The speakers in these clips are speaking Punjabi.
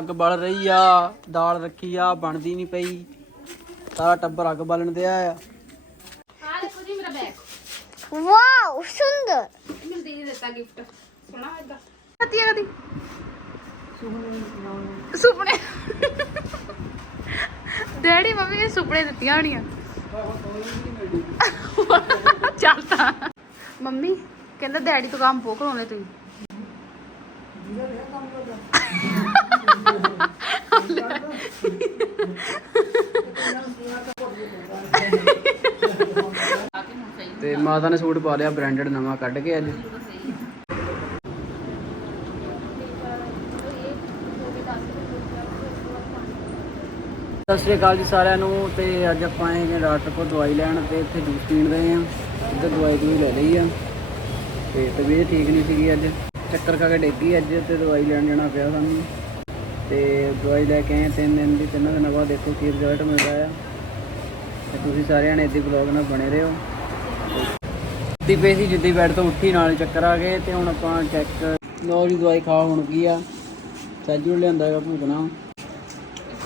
ਅੱਗ ਬਲ ਰਹੀ ਆ ਦਾਲ ਰੱਖੀ ਆ ਬਣਦੀ ਨਹੀਂ ਪਈ। ਸਾਰਾ ਟੱਬਰ ਅੱਗ ਬਾਲਣ ਆਇਆ ਆ। ਦੇਖੋ ਜੀ ਮੇਰਾ ਬੈਗ ਵਾਓ ਸੁੰਦਰ। ਮੈਨੂੰ ਦੀਦੀ ਨੇ ਦਿੱਤਾ ਗਿਫਟ ਸੋਹਣਾ ਇਦਾਂ ਕਦੀ ਕਦੀ ਸੁਪਨੇ। ਡੈਡੀ ਮੰਮੀ ਨੇ ਸੁਪਨੇ ਦਿੱਤੀਆਂ ਹੋਣੀਆਂ। ਚੱਲ ਤਾਂ। ਮੰਮੀ ਕਹਿੰਦਾ ਡੈਡੀ ਤੋਂ ਕੰਮ ਪੋ ਕਰਾਉਣੇ ਤੁਸੀਂ। ਤੇ ਮਾਤਾ ਨੇ ਸੂਟ ਪਾ ਲਿਆ ਬ੍ਰਾਂਡਡ ਨਵਾਂ ਕੱਢ ਕੇ ਅੱਜ। ਸਤਿ ਸ਼੍ਰੀ ਅਕਾਲ ਜੀ ਸਾਰਿਆਂ ਨੂੰ, ਤੇ ਅੱਜ ਆਪਾਂ ਇਹ ਡਾਕਟਰ ਕੋਲ ਦਵਾਈ ਲੈਣ ਤੇ ਇੱਥੇ ਜੂਸ ਪੀਣ ਰਹੇ ਆ। ਇੱਧਰ ਦਵਾਈ ਦੂਈ ਲੈ ਲਈ ਆ। ਤੇ ਤਬੀਅਤ ਠੀਕ ਨਹੀਂ ਸੀਗੀ ਅੱਜ, ਚੱਕਰ ਖਾ ਕੇ ਡੇਗੀ ਅੱਜ ਤੇ ਦਵਾਈ ਲੈਣ ਜਾਣਾ ਪਿਆ ਸਾਨੂੰ। ਤੇ ਦਵਾਈ ਲੈ ਕੇ ਆਏ ਤਿੰਨ ਦਿਨ ਦੀ ਤਿੰਨਾਂ ਦਿਨਾਂ ਬਾਅਦ ਦੇਖੋ ਕੀ ਰਿਜ਼ਲਟ ਮਿਲਦਾ ਆ। ਤੇ ਤੁਸੀਂ ਸਾਰਿਆਂ ਨੇ ਇੱਦੀ ਬਲੌਗ ਨਾਲ ਬਣੇ ਰਹੋ। ਦੀ ਪਈ ਸੀ ਜਿੱਦੀ ਬੈੱਡ ਤੋਂ ਉੱਠੀ ਨਾਲ ਹੀ ਚੱਕਰ ਆ ਗਏ ਤੇ ਹੁਣ ਆਪਾਂ ਚੈੱਕ ਲੋ ਜੀ ਦਵਾਈ ਖਾ ਹੁਣ ਕੀ ਆ। ਸੱਜੂ ਲਿਆਂਦਾ ਹੈਗਾ ਭੂਤਨਾ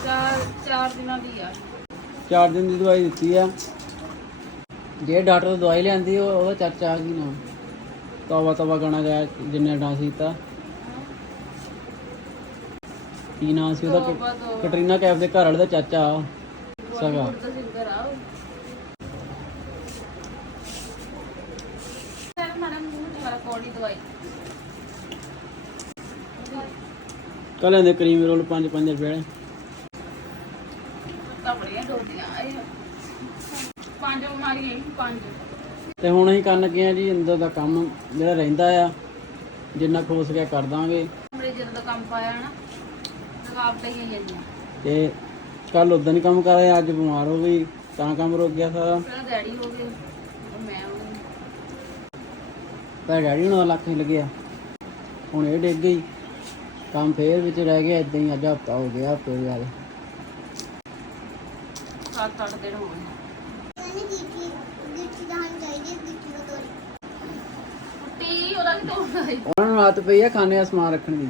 ਚਾਰ ਚਾਰ ਦਿਨਾਂ ਦੀ ਆ। ਚਾਰ ਦਿਨ ਦੀ ਦਵਾਈ ਦਿੱਤੀ ਆ। ਜੇ ਡਾਕਟਰ ਦਵਾਈ ਲਿਆਂਦੀ ਉਹ ਉਹਦਾ ਚਾਚਾ ਆ ਗਈ ਨਾ। ਤਵਾ ਤਵਾ ਗਾਣਾ ਗਿਆ ਜਿੰਨੇ ਡਾਂਸ ਕੀਤਾ। ਕੀ ਨਾਂ ਸੀ ਉਹਦਾ ਤੋਬਾ ਤੋਬਾ। ਕਟਰੀਨਾ ਕੈਫ ਦੇ ਘਰ ਵਾਲੇ ਦਾ ਚਾਚਾ ਸਗਾ ਤਾਂ ਦੇ ਕਰੀਮ ਰੋਲ 5 5 ਰੁਪਏ ਵਾਲੇ। ਪੰਜ ਬਿਮਾਰੀਆਂ ਪੰਜ ਤੇ ਹੁਣ ਅਸੀਂ ਕਰਨ ਲੱਗੇ ਆ ਜੀ, ਅੰਦਰ ਦਾ ਕੰਮ ਜਿਹੜਾ ਰਹਿੰਦਾ ਆ, ਜਿੰਨਾ ਕੁ ਹੋ ਸਕਿਆ ਕਰ ਦਾਂਗੇ ਬੜੇ ਜਦੋਂ ਦਾ ਕੰਮ ਪਾਇਆ ਨਾ ਤੇ ਕੱਲ ਉਦੋਂ ਨਹੀਂ ਕੰਮ ਕਰ ਰਿਹਾ ਅੱਜ ਬਿਮਾਰ ਹੋ ਗਈ ਤਾਂ ਕੰਮ ਰੁਕ ਗਿਆ ਸਾਰਾ। ਪਹਿਲਾਂ ਡੈਡੀ ਹੋ ਗਏ ਮੈਂ ਹੋ ਲੱਗਿਆ ਹੁਣ ਇਹ ਡਿੱਗ ਗਈ ਕੰਮ ਫੇਰ ਵਿੱਚ ਰਹਿ ਗਿਆ ਇਦਾਂ ਹੀ ਅੱਜ ਹਫਤਾ ਹੋ ਗਿਆ ਫੇਰ ਯਾਰ 7-8 ਦਿਨ ਹੋ ਗਏ। ਉਹਨਾਂ ਨੂੰ ਆਦਤ ਪਈ ਆ ਖਾਣੇ ਆ ਸਮਾਨ ਰੱਖਣ ਦੀ।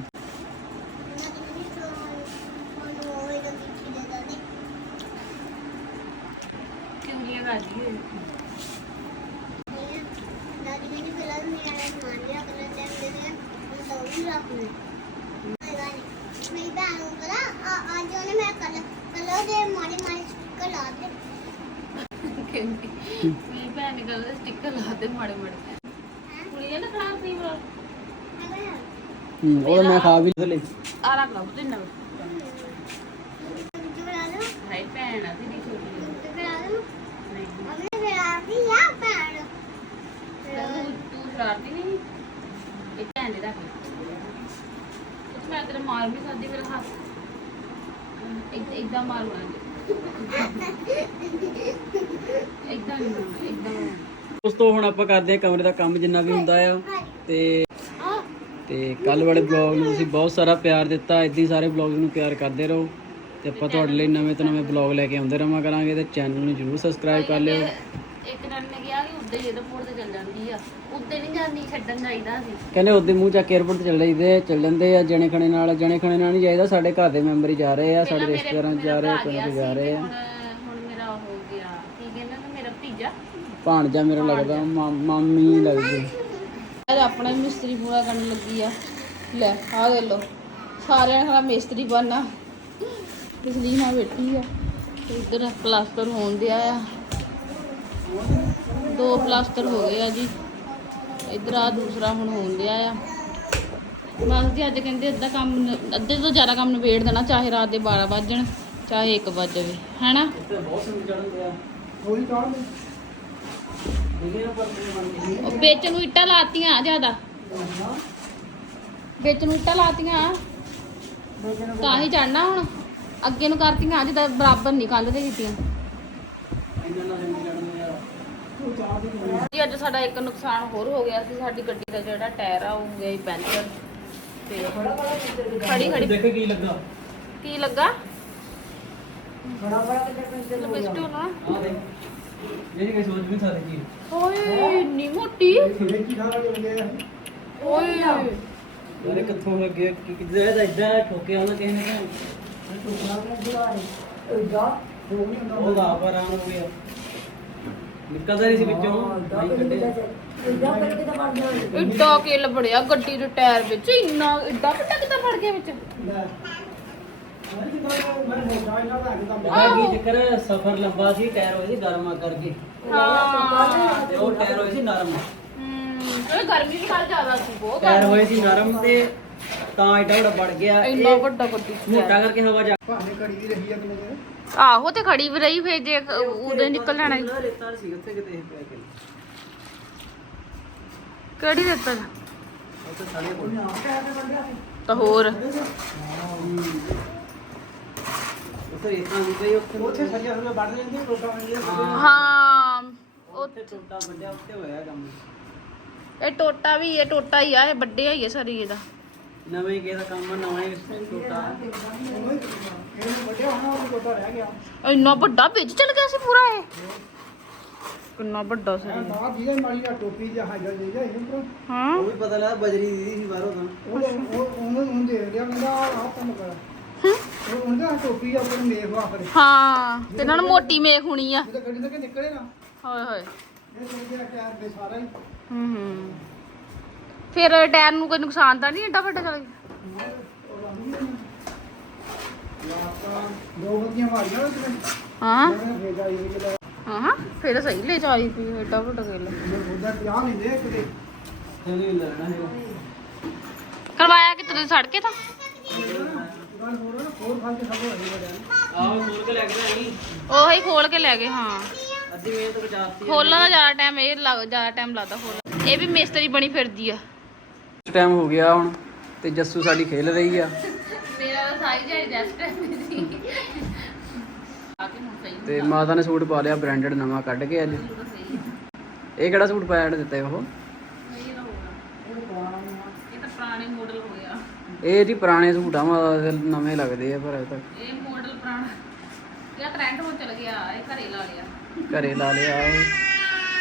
ਤੇ ਨਾ ਹਾਈ ਭੈਣ ਆ ਛੋਟੀ ਨਹੀਂ। ਤੂੰ ਤੂੰ ਸ਼ਰਾਰਤੀ ਨਹੀਂ? ਇਹ ਭੈਣ ਦੇ ਰੱਖ ਕੁਛ ਮੈਂ ਤੇਰੇ ਮਾਰ ਵੀ ਸਕਦੀ ਮੇਰਾ ਹੱਥ। ਇੱਕ ਇੱਕਦਮ ਮਾਰ ਮਾਰਾਂਗੇ ਇੱਕਦਮ ਨਹੀਂ ਮਾਰਨਾ, ਇੱਕਦਮ ਉਸ ਤੋਂ ਹੁਣ ਆਪਾਂ ਕਰਦੇ ਆ ਕਮਰੇ ਦਾ ਕੰਮ ਜਿੰਨਾ ਵੀ ਹੁੰਦਾ ਆ। ਤੇ ਤੇ ਕੱਲ ਵਾਲੇ ਬਲੌਗ ਨੂੰ ਤੁਸੀਂ ਬਹੁਤ ਸਾਰਾ ਪਿਆਰ ਦਿੱਤਾ ਇਦਾਂ ਹੀ ਸਾਰੇ ਬਲੌਗ ਨੂੰ ਪਿਆਰ ਕਰਦੇ ਰਹੋ ਤੇ ਆਪਾਂ ਤੁਹਾਡੇ ਲਈ ਨਵੇਂ ਤੋਂ ਨਵੇਂ ਬਲੌਗ ਲੈ ਕੇ ਆਉਂਦੇ ਰਹਾਂ ਕਰਾਂਗੇ ਤੇ ਚੈਨਲ ਨੂੰ ਜਰੂਰ ਸਬਸਕ੍ਰਾਈਬ ਕਰ ਲਿਓ। ਇੱਕ ਜਣ ਨੇ ਕਿਹਾ ਕਿ ਉੱਤੇ ਪੋੜ ਤੇ ਚੱਲ ਜਾਂਦੀ ਆ। ਉੱਤੇ ਨਹੀਂ ਜਾਂਦੀ ਛੱਡਣ ਜਾਈਦਾ ਸੀ। ਕਹਿੰਦੇ ਉਹਦੇ ਮੂੰਹ ਚੱਕ ਕੇ 에어ਪੋਰਟ ਤੇ ਚੱਲ ਜਾਈਦੇ ਚੱਲ ਜਾਂਦੇ ਆ ਜਣੇ ਖਣੇ ਨਾਲ ਜਣੇ ਖਣੇ ਨਾਲ ਨਹੀਂ ਜਾਈਦਾ ਸਾਡੇ ਘਰ ਦੇ ਮੈਂਬਰ ਹੀ ਜਾ ਰਹੇ ਆ ਸਾਡੇ ਰਿਸ਼ਤੇਦਾਰਾਂ ਜਾ ਰਹੇ ਆ ਕੋਈ ਨਾ ਕੋਈ ਜਾ ਰਹੇ ਆ। ਹੁਣ ਮੇਰਾ ਹੋ ਗਿਆ। ਕੀ ਕਹਿੰਦਾ ਨਾ ਮੇਰਾ ਭਤੀਜਾ। ਭਾਣਜਾ ਮੇਰਾ ਲੱਗਦਾ ਮਾਮੀ ਲੱਗਦੀ। ਅੱਜ ਆਪਣਾ ਵੀ ਮਿਸਤਰੀ ਪੂਰਾ ਕਰਨ ਲੱਗੀ ਆ। ਲੈ ਆ ਦੇ ਲੋ ਸਾਰਿਆਂ ਨੇ ਮਿਸਤਰੀ ਬਣਨਾ। ਬਿਜਲੀ ਨਾਲ ਬੈਠੀ ਆ। ਤੇ ਪਲਾਸਟਰ ਹੋਣ ਦਿਆ ਆ। ਦੋ ਪਲਾਸਟਰ ਹੋ ਗਏ ਆ ਜੀ। ਇੱਧਰ ਆ ਦੂਸਰਾ ਹੁਣ ਹੋਣ ਦਿਆ ਆ। ਬਸ ਜੀ, ਅੱਜ ਕਹਿੰਦੇ ਅੱਧਾ ਕੰਮ ਅੱਧੇ ਤੋਂ ਜ਼ਿਆਦਾ ਕੰਮ ਨਿਬੇੜ ਦੇਣਾ, ਚਾਹੇ ਰਾਤ ਦੇ 12 ਵੱਜਣ ਚਾਹੇ 1 ਵੱਜ ਜਾਵੇ। ਹੈਨਾ? ਬਹੁਤ ਸੁਣ ਚੜਨ ਆ ਥੋੜੀ ਚੜ੍ਹ ਉਹ ਵਿੱਚ ਨੂੰ ਇੱਟਾਂ ਲਾਤੀਆਂ ਜ਼ਿਆਦਾ। ਵਿੱਚ ਨੂੰ ਇੱਟਾਂ ਲਾਤੀਆਂ। ਤਾਂ ਹੀ ਚੜਨਾ ਹੁਣ। ਅੱਗੇ ਨੂੰ ਕਰਤੀਆਂ ਅੱਜ ਤਾਂ ਬਰਾਬਰ ਨਹੀਂ ਕੰਧ ਤੇ ਕੀਤੀਆਂ। ਜੀ ਅੱਜ ਸਾਡਾ ਇੱਕ ਨੁਕਸਾਨ ਹੋਰ ਹੋ ਗਿਆ ਸੀ। ਸਾਡੀ ਗੱਡੀ ਦਾ ਜਿਹੜਾ ਟਾਇਰ ਆ ਉਹ ਹੋ ਗਿਆ ਪੈਂਚਰ। ਤੇ ਖੜੀ ਖੜੀ। ਦੇਖ ਕੀ ਲੱਗਾ। ਕੀ ਲੱਗਾ? ਲਿਪਸਟਿਕ ਨਾ ਆ। ਦੇ ਜਿਹੜੀ ਕੋਈ ਸੋਚ ਵੀ ਸਕਦੀ ਚੀਜ਼ ਓਏ ਇੰਨੀ ਮੋਟੀ। ਓਏ। ਯਾਰ ਇਹ ਕਿੱਥੋਂ ਲੱਗੇ? ਕਿ ਕਿੱਦਾਂ ਦਾ ਇਦਾਂ ਠੋਕਿਆ ਉਹਨਾਂ ਕਿਸੇ ਨੇ ਉਹ ਦਾ ਪਰ ਆਣ ਹੋ ਗਿਆ। ਨਿਕਲਦਾ ਨਹੀਂ ਸੀ ਵਿੱਚੋਂ। ਨਹੀਂ ਕੱਢਿਆ। ਇੱਡਾ ਕਿੱਲ ਬੜਿਆ ਗੱਡੀ ਦੇ ਟਾਇਰ ਵਿੱਚ? ਇੰਨਾ ਇੱਡਾ ਕਿੱਦਾਂ ਫੜ ਗਿਆ ਵਿੱਚ? ਪਤਾ ਕੀ ਚੱਕਰ ਸਫ਼ਰ ਲੰਬਾ ਸੀ ਟਾਇਰ ਹੋਏ ਸੀ ਗਰਮਾ ਕਰਕੇ। ਹਾਂ। ਤੇ ਉਹ ਟਾਇਰ ਹੋਏ ਸੀ ਨਰਮ। ਹਮ ਇਹ ਗਰਮੀ ਵੀ ਕੱਲ ਜ਼ਿਆਦਾ ਸੀ ਬਹੁਤ ਟਾਇਰ ਗਰਮੀ। ਹੋਏ ਸੀ ਨਰਮ ਤੇ ਤਾਂ ਏਡਾ ਵੱਡਾ ਵੜ ਗਿਆ। ਇੰਨਾ ਇਹ ਵੱਡਾ ਗੱਡੀ ਚ ਮੋਟਾ ਕਰਕੇ ਹਵਾ ਜਾ ਆਹੋ ਤੇ ਖੜੀ ਵੀ ਰਹੀ ਫੇਰ ਜੇ ਉਦੋਂ ਹੀ ਨਿਕਲ ਜਾਣਾ ਸੀ। ਰੇਤਾ ਸੀ ਉੱਥੇ ਕਿਤੇ ਪੈ ਕੇ ਕਿਹੜੀ ਉੱਥੇ ਕੋਲ। ਤਾਂ ਹੋਰ। ਉੱਥੇ ਸਰੀਆ ਸਰੀਆ ਵੱਢ ਲੈਂਦੇ ਟੋਟਾ ਵੱਢਦੇ ਹਾਂ ਉੱਥੇ ਟੋਟਾ ਵੱਢਿਆ ਉੱਥੇ ਹੋਇਆ ਕੰਮ ਇਹ ਟੋਟਾ ਵੀ ਇਹ ਟੋਟਾ ਹੀ ਆ ਇਹ ਵੱਡੇ ਹੀ ਆ ਸਰੀਏ ਦਾ ਨਵੇਂ ਕੇ ਦਾ ਕੰਮ ਨਵਾਂ ਹੀ ਟੋਟਾ ਇਹ ਵੱਡੇ ਹੋਣਾ ਉਹ ਟੋਟਾ ਰਹਿ ਗਿਆ ਇੰਨਾ ਵੱਡਾ ਵਿੱਚ ਚਲ ਗਿਆ ਸੀ ਪੂਰਾ ਇਹ ਕਿੰਨਾ ਵੱਡਾ ਸੀ ਨਾ ਜਿਹਦੇ ਮਾਰੀ ਦਾ ਟੋਪੀ ਜਾਂ ਹਾਜਾ ਜੇ ਜਾਂ ਇਹਨਾਂ ਹਾਂ ਉਹ ਵੀ ਪਤਾ ਲੱਗਾ ਬਜਰੀ ਦੀਦੀ ਸੀ ਬਾਹਰੋਂ ਤਾਂ ਉਹ ਉਹ ਉਹਨੂੰ ਦੇ ਦਿਆ ਕਹਿੰਦਾ ਆਹ ਕੰਮ ਕਰ ਹਾਂ ਤੇ ਮੋਟੀ ਮੇਖ ਹੋਣੀ ਆ। ਫਿਰ ਟਾਇਰ ਨੂੰ ਕੋਈ ਨੁਕਸਾਨ ਤਾਂ ਨਹੀਂ ਏਡਾ ਵੱਡਾ ਚੱਲ ਗਿਆ? ਦੋ ਬੱਤੀਆਂ ਮਾਰੀਆਂ ਨਾ ਹਾਂ। ਹਾਂ ਹਾਂ ਸਹੀ ਲੈ ਜਾਈ ਪੀ ਏਡਾ ਵੱਡਾ ਗੱਲ ਉਹਦਾ ਪਿਆ ਨਹੀਂ ਦੇ ਕਿਤੇ। ਥੱਲੇ ਲੈਣਾ ਹੈ ਕਰਵਾਇਆ ਕਿਤੇ ਸੜ ਕੇ ਤਾਂ? ਆਹ ਮੂਰ ਕੇ ਲੱਗ ਰਿਹਾ ਨਹੀਂ ਉਹੀ ਖੋਲ ਕੇ ਲੈ ਗਏ ਹਾਂ। ਅੱਧੀ ਮਿਹਨਤ ਬਚਾਤੀ ਖੋਲਣ ਦਾ ਜ਼ਿਆਦਾ ਟਾਈਮ ਇਹ ਲੱਗ ਜ਼ਿਆਦਾ ਟਾਈਮ ਲੱਗਦਾ ਖੋਲਣ ਇਹ ਵੀ ਮਿਸਤਰੀ ਬਣੀ ਫਿਰਦੀ ਆ। ਟਾਈਮ ਹੋ ਗਿਆ ਹੁਣ ਤੇ ਜੱਸੂ ਸਾਡੀ ਖੇਲ ਰਹੀ ਆ। ਮੇਰਾ ਤਾਂ ਸਾਰੀ ਜਿਹੜੀ ਰੈਸਟ ਹੈ ਮੇਰੀ ਆ ਕੇ ਹੁਣ ਸਹੀ ਤੇ ਮਾਤਾ ਨੇ ਸੂਟ ਪਾ ਲਿਆ ਬ੍ਰਾਂਡਡ ਨਵਾਂ ਕੱਢ ਕੇ ਅੱਜ। ਇਹ ਕਿਹੜਾ ਸੂਟ ਪਾਇਆ ਦਿੱਤਾ ਉਹ ਨਹੀਂ ਹੋਗਾ ਇਹ ਤਾਂ ਪੁਰਾਣੇ ਮਾਡਲ ਹੋ ਗਿਆ ਇਹ ਜੀ ਪੁਰਾਣੇ ਸੂਟ ਆ ਮਾਤਾ ਦੇ ਨਵੇਂ ਲੱਗਦੇ ਆ ਪਰ ਅਜੇ ਤੱਕ। ਇਹ ਮਾਡਲ ਪੁਰਾਣਾ। ਇਹ ਟ੍ਰੈਂਡ ਹੋ ਚਲ ਗਿਆ ਇਹ ਘਰੇ ਲਾ ਲਿਆ। ਘਰੇ ਲਾ ਲਿਆ ਇਹ।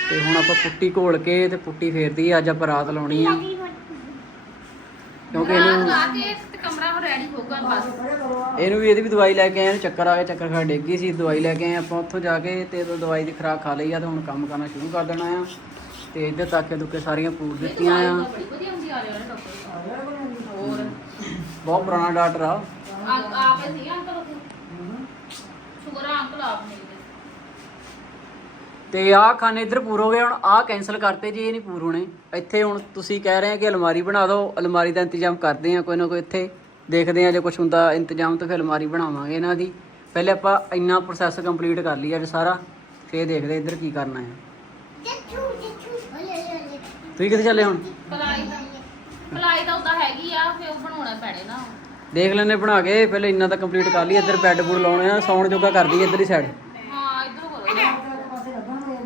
ਤੇ ਹੁਣ ਆਪਾਂ ਪੁੱਟੀ ਘੋਲ ਕੇ ਤੇ ਪੁੱਟੀ ਫੇਰਦੀ ਆ ਅੱਜ ਆਪਾਂ ਰਾਤ ਲਾਉਣੀ ਆ। ਕਿਉਂਕਿ ਇਹਨੂੰ ਲਾ ਕੇ ਤੇ ਕਮਰਾ ਹੋ ਰੈਡੀ ਹੋਊਗਾ ਬਸ। ਇਹਨੂੰ ਵੀ ਇਹਦੀ ਵੀ ਦਵਾਈ ਲੈ ਕੇ ਆਏ ਇਹਨੂੰ ਚੱਕਰ ਆ ਗਿਆ ਚੱਕਰ ਖਾ ਡਿੱਗ ਗਈ ਸੀ ਦਵਾਈ ਲੈ ਕੇ ਆਏ ਆਪਾਂ ਉੱਥੋਂ ਜਾ ਕੇ ਤੇ ਉਦੋਂ ਦਵਾਈ ਦੀ ਖੁਰਾਕ ਖਾ ਲਈ ਆ ਤੇ ਹੁਣ ਕੰਮ ਕਰਨਾ ਸ਼ੁਰੂ ਕਰ ਦੇਣਾ ਆ। ਤੇ ਇੱਧਰ ਤਾਕੇ ਦੁੱਕੇ ਸਾਰੀਆਂ ਪੂਰ ਦਿੱਤੀਆਂ ਆ। ਬੜੀ ਵਧੀਆ ਹੁੰਦੀ ਆ ਰਿਹਾ ਡਾਕਟਰ ਹੋਰ ਬਹੁਤ ਪੁਰਾਣਾ ਡਾਕਟਰ ਆ ਆ- ਆਪ ਸੀ ਅੰਕਲ ਉੱਥੇ? ਸ਼ੁਗਰ ਆ ਅੰਕਲ ਆਪ ਮਿਲ ਗਏ। ਤੇ ਆਹ ਖਾਨੇ ਇੱਧਰ ਪੂਰ ਹੋ ਗਏ ਹੁਣ ਆਹ ਕੈਨਸਲ ਕਰਤੇ ਜੀ ਇਹ ਨਹੀਂ ਪੂਰ ਹੋਣੇ। ਇੱਥੇ ਹੁਣ ਤੁਸੀਂ ਕਹਿ ਰਹੇ ਆ ਕਿ ਅਲਮਾਰੀ ਬਣਾ ਦਿਓ ਅਲਮਾਰੀ ਦਾ ਇੰਤਜ਼ਾਮ ਕਰਦੇ ਆ ਕੋਈ ਨਾ ਕੋਈ ਇੱਥੇ। ਦੇਖਦੇ ਆ ਜੇ ਕੁਝ ਹੁੰਦਾ ਇੰਤਜ਼ਾਮ ਤਾਂ ਫਿਰ ਅਲਮਾਰੀ ਬਣਾਵਾਂਗੇ ਇਹਨਾਂ ਦੀ। ਪਹਿਲੇ ਆਪਾਂ ਇੰਨਾ ਪ੍ਰੋਸੈਸ ਕੰਪਲੀਟ ਕਰ ਲਈ ਅੱਜ ਸਾਰਾ ਫੇਰ ਦੇਖਦੇ ਇੱਧਰ ਕੀ ਕਰਨਾ ਹੈ ਤੁਸੀਂ ਕਿੱਥੇ ਚੱਲੇ ਹੁਣ? ਪਲਾਈ ਦਾ। ਪਲਾਈ ਤਾਂ ਉਦਾਂ ਹੈਗੀ ਆ ਫੇ ਉਹ ਬਣਾਉਣਾ ਪੈਣੇ ਨਾ। ਦੇਖ ਲੈਨੇ ਬਣਾ ਕੇ ਪਹਿਲੇ ਇੰਨਾ ਤਾਂ ਕੰਪਲੀਟ ਕਰ ਲਈ ਇੱਧਰ ਬੈੱਡ ਬੁੱਡ ਲਾਉਣੇ ਆ ਸੌਣ ਜੋਗਾ ਕਰ ਦਈਏ ਇੱਧਰ ਹੀ ਸਾਈਡ ਹਾਂ ਇਧਰ ਕਰੋ।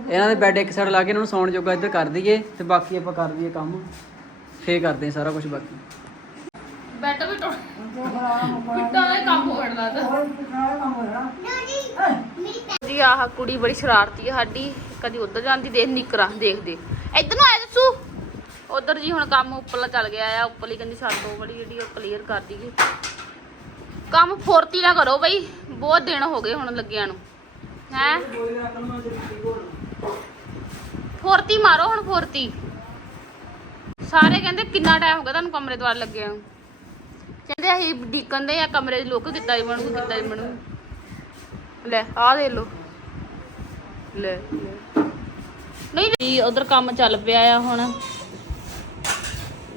ਇਹਨਾਂ ਦੇ ਬੈੱਡ ਇੱਕ ਸਾਈਡ ਲਾ ਕੇ ਇਹਨਾਂ ਨੂੰ ਸੌਣ ਜੋਗਾ ਇੱਧਰ ਕਰ ਦਈਏ ਤੇ ਬਾਕੀ ਆਪਾਂ ਕਰ ਦਈਏ ਕੰਮ। ਫੇਰ ਕਰਦੇ ਆ ਸਾਰਾ ਕੁਝ ਬਾਕੀ। ਬੈੱਡ ਵੀ ਟੁੱਟ ਪਿੱਟਾਂ ਦਾ ਹੀ ਕੰਮ ਹੋਣ ਲੱਗਦਾ ਜੀ ਆਹ ਕੁੜੀ ਬੜੀ ਸ਼ਰਾਰਤੀ ਹੈ ਸਾਡੀ। ਕਦੀ ਉੱਧਰ ਜਾਂਦੀ ਦੇਖ ਨਿਕਰਾਂ ਦੇਖ ਦੇਖ। ਇੱਧਰ ਨੂੰ ਆ ਦੱਸੂ ਉਧਰ ਜੀ ਹੁਣ ਕੰਮ ਉੱਪਰਲਾ ਚੱਲ ਗਿਆ ਆ, ਉੱਪਰਲੀ ਕਹਿੰਦੀ ਛੱਡ ਵਾਲੀ ਜਿਹੜੀ ਉਹ ਕਲੀਅਰ ਕਰ ਦਈਏ। ਕੰਮ ਫੁਰਤੀ ਨਾਲ ਕਰੋ ਬਈ, ਬਹੁਤ ਦਿਨ ਹੋ ਗਏ ਹੁਣ ਲੱਗਿਆਂ ਨੂੰ। ਹੈ? ਫੁਰਤੀ ਮਾਰੋ ਹੁਣ ਫੁਰਤੀ। ਸਾਰੇ ਕਹਿੰਦੇ ਕਿੰਨਾ ਟਾਈਮ ਹੋ ਗਿਆ ਤੁਹਾਨੂੰ ਕਮਰੇ ਦੁਆਰ ਲੱਗਿਆ ਨੂੰ। ਕਹਿੰਦੇ ਅਸੀਂ ਡੀਕਨ ਦੇ ਆ, ਕਮਰੇ ਦੇ ਲੋਕ ਕਿੱਦਾਂ ਹੀ ਬਣੂ, ਕਿੱਦਾਂ ਹੀ ਬਣੂ। ਲੈ ਆ ਦੇ ਲੋ ਲੈ। ਨਹੀਂ ਨਹੀਂ, ਉਧਰ ਕੰਮ ਚੱਲ ਪਿਆ ਆ ਹੁਣ।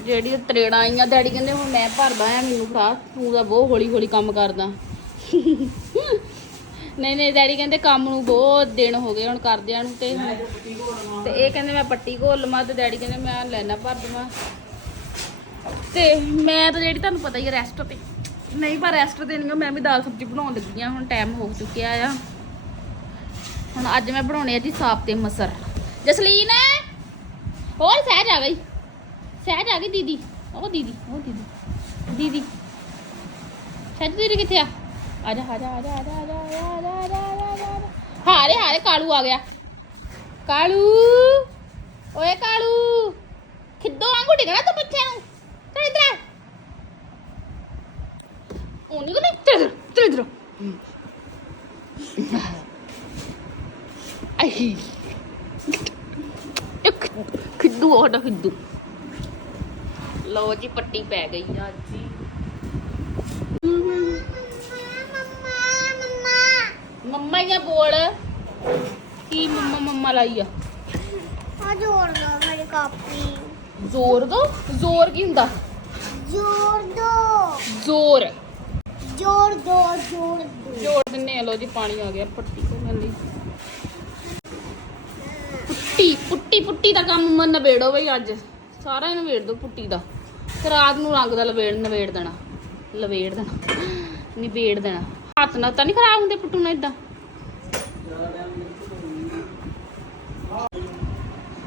ਜਿਹੜੀ ਤਰੇੜਾਂ ਆਈਆਂ ਡੈਡੀ ਕਹਿੰਦੇ ਹੁਣ ਮੈਂ ਭਰਦਾ ਆ ਮੈਨੂੰ ਫੜਾ ਤੂੰ ਤਾਂ ਬਹੁਤ ਹੌਲੀ ਹੌਲੀ ਕੰਮ ਕਰਦਾ। ਨਹੀਂ ਨਹੀਂ ਡੈਡੀ ਕਹਿੰਦੇ ਕੰਮ ਨੂੰ ਬਹੁਤ ਦਿਨ ਹੋ ਗਏ ਹੁਣ ਕਰਦਿਆਂ ਨੂੰ ਤੇ ਹੁਣ ਤੇ ਇਹ ਕਹਿੰਦੇ ਮੈਂ ਪੱਟੀ ਘੋਲ ਲਵਾਂ ਤੇ ਡੈਡੀ ਕਹਿੰਦੇ ਮੈਂ ਲੈਣਾ ਭਰ ਦੇਵਾਂ। ਤੇ ਮੈਂ ਤਾਂ ਜਿਹੜੀ ਤੁਹਾਨੂੰ ਪਤਾ ਹੀ ਹੈ ਰੈਸਟ ਤੇ। ਨਹੀਂ ਪਰ ਰੈਸਟ ਦੇਣੀ ਮੈਂ ਵੀ ਦਾਲ ਸਬਜ਼ੀ ਬਣਾਉਣ ਲੱਗੀ ਆ ਹੁਣ ਟਾਈਮ ਹੋ ਚੁੱਕਿਆ ਆ। ਹੁਣ ਅੱਜ ਮੈਂ ਬਣਾਉਣੇ ਆ ਜੀ ਸਾਫ਼ ਤੇ ਮਸਰ। ਜਸਲੀਨ! ਹੋਰ ਸਹਿਜ ਆ ਗਈ ਸਹਿਜ ਆ ਗਈ ਦੀਦੀ, ਉਹ ਦੀਦੀ ਉਹ ਦੀਦੀ ਦੀਦੀ। ਸਹਿਜ ਦੀਦੀ ਕਿੱਥੇ ਆ? ਆ ਜਾ ਆ ਜਾ ਆ ਜਾ ਆ ਜਾ ਆ ਜਾ ਆ ਜਾ ਆ ਜਾ ਆ ਜਾ ਹਾਰੇ ਹਾਰੇ ਕਾਲੂ ਆ ਗਿਆ। ਕਾਲੂ, ਓਏ ਕਾਲੂ ਕਿੱਦੋਂ ਵਾਂਗੂ ਡਿਗਣਾ ਤੂੰ ਬੱਚੇ ਨੂੰ। ਚੱਲ ਇਧਰ ਉਹ ਨਹੀਂ ਗਲੀ ਤੇਰੇ ਤੇਰੇ ਤੇਰੇ ਆਈ ਇੱਕ ਖਿੱਦੂ ਉਹਦਾ ਖਿੱਦੂ। ਲਓ ਜੀ ਪੱਟੀ ਪੈ ਗਈ ਆ ਜੀ ਮੰਮਾ ਆ ਬੋਲ। ਕੀ ਮੰਮਾ ਮੰਮਾ ਲਾਈ ਆ? ਆ ਜੋੜ ਦੋ ਮੇਰੀ ਕਾਪੀ। ਜ਼ੋਰ ਦੋ? ਜ਼ੋਰ ਕੀ ਹੁੰਦਾ? ਜੋੜ ਦੋ। ਜ਼ੋਰ। ਜੋੜ ਦੋ ਜੋੜ ਦੋ। ਜੋੜ ਦਿੰਨੇ ਆ ਲੋ ਜੀ ਪਾਣੀ ਆ ਗਿਆ ਪੱਟੀ ਕਰਨ ਲਈ। ਪੁੱਟੀ ਪੁੱਟੀ ਪੁੱਟੀ ਦਾ ਕੰਮ ਮਨ ਨਵੇੜੋ ਬਈ ਅੱਜ। ਸਾਰਾ ਹੀ ਨਵੇੜ ਦੋ ਪੁੱਟੀ ਦਾ। ਤੇ ਰਾਤ ਨੂੰ ਰੰਗ ਦਾ ਲਵੇੜ ਨਵੇੜ ਦੇਣਾ। ਲਵੇੜ ਦੇਣਾ। ਨਿਬੇੜ ਦੇਣਾ। ਹੱਥ ਨਾਲ ਤਾਂ ਨਹੀਂ ਖਰਾਬ ਹੁੰਦੇ ਪੁੱਟੂ ਨਾਲ ਇਦਾਂ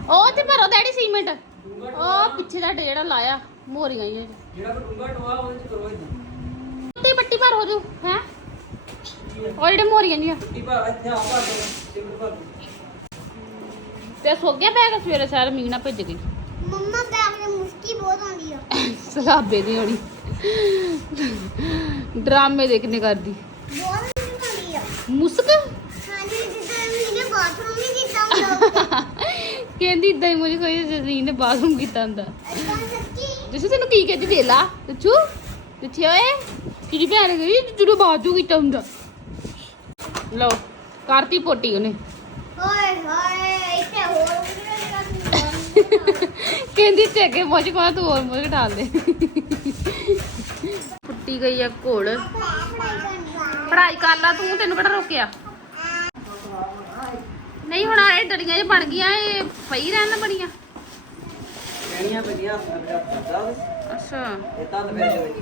ਉਹ ਤੇ ਭਰੋ ਡੈਡੀ ਸੀਮੈਂਟ। ਉਹ ਪਿੱਛੇ ਦਾ ਜਿਹੜਾ ਲਾਇਆ ਮੋਰੀਆਂ ਹੀ ਜੀ। ਜਿਹੜਾ ਡੂੰਗਾ ਟੋਆ ਉਹਦੇ ਚ ਕਰੋ ਇਦਾਂ। ਪੱਟੀ ਪੱਟੀ ਭਰ ਹੋ ਜੂ ਹੈ? ਉਹ ਜਿਹੜੇ ਮੋਰੀਆਂ ਜੀਆਂ ਕੀ ਭਾ ਇੱਥੇ ਆ ਭਰ ਦੋ ਸਿਮਟ ਭਰ ਦੋ ਤੇ ਸੋ ਗਿਆ ਬੈਗ ਸਵੇਰੇ ਸਾਰ ਮੀਨਾ ਭੇਜ ਗਈ। ਮੰਮਾ ਬੈਗ ਦੇ ਮੁਸ਼ਕੀ ਬਹੁਤ ਆਉਂਦੀ ਆ। ਸਲਾਬੇ ਦੀ ਹੋਣੀ। ਡਰਾਮੇ ਦੇਖਨੇ ਕਰਦੀ। ਬਹੁਤ ਆਉਂਦੀ ਆ। ਮੁਸਕ? ਹਾਂਜੀ ਜਿੱਦਾਂ ਮੈਨੇ ਬਾਥਰੂਮ ਨਹੀਂ ਕੀਤਾ ਹੁੰਦਾ ਕਹਿੰਦੀ ਇਦਾਂ ਹੀ ਮੁझे ਕੋਈ ਜਜ਼ੀਨ ਨੇ ਬਾਥਰੂਮ ਕੀਤਾ ਹੁੰਦਾ। ਅੱਛਾ ਸੱਚੀ? ਜਿਸ ਤੈਨੂੰ ਕੀ ਕਹਿੰਦੀ ਦੇ ਲਾ ਤੂੰ ਕਿੱਥੇ ਓਏ ਕਿਹਦੀ ਭੈਣ ਗਈ ਜਦੋਂ ਬਾਥਰੂਮ ਕੀਤਾ ਹੁੰਦਾ। ਲਓ ਕਰਤੀ ਪੋਟੀ ਉਹਨੇ। ਹਾਏ ਹਾਏ ਇੱਥੇ ਹੋਰ ਵੀ ਕਹਿੰਦੀ ਤੇ ਅੱਗੇ ਮੁਝ ਕੋ ਤੂੰ ਹੋਰ ਮੁਝ ਢਾਲ ਦੇ। ਫੁੱਟੀ ਗਈ ਆ ਘੋੜ ਪੜਾਈ ਕਰ ਲਾ ਤੂੰ ਤੈਨੂੰ ਕਿਹੜਾ ਰੋਕਿਆ? ਨਹੀਂ ਹੁਣ ਇਹ ਡੜੀਆਂ ਜੇ ਬਣ ਗਈਆਂ ਇਹ ਪਈ ਰਹਿਣ ਅੱਛਾ। ਇਹ ਤਾਂ ਦਵੇ ਵਿੱਚ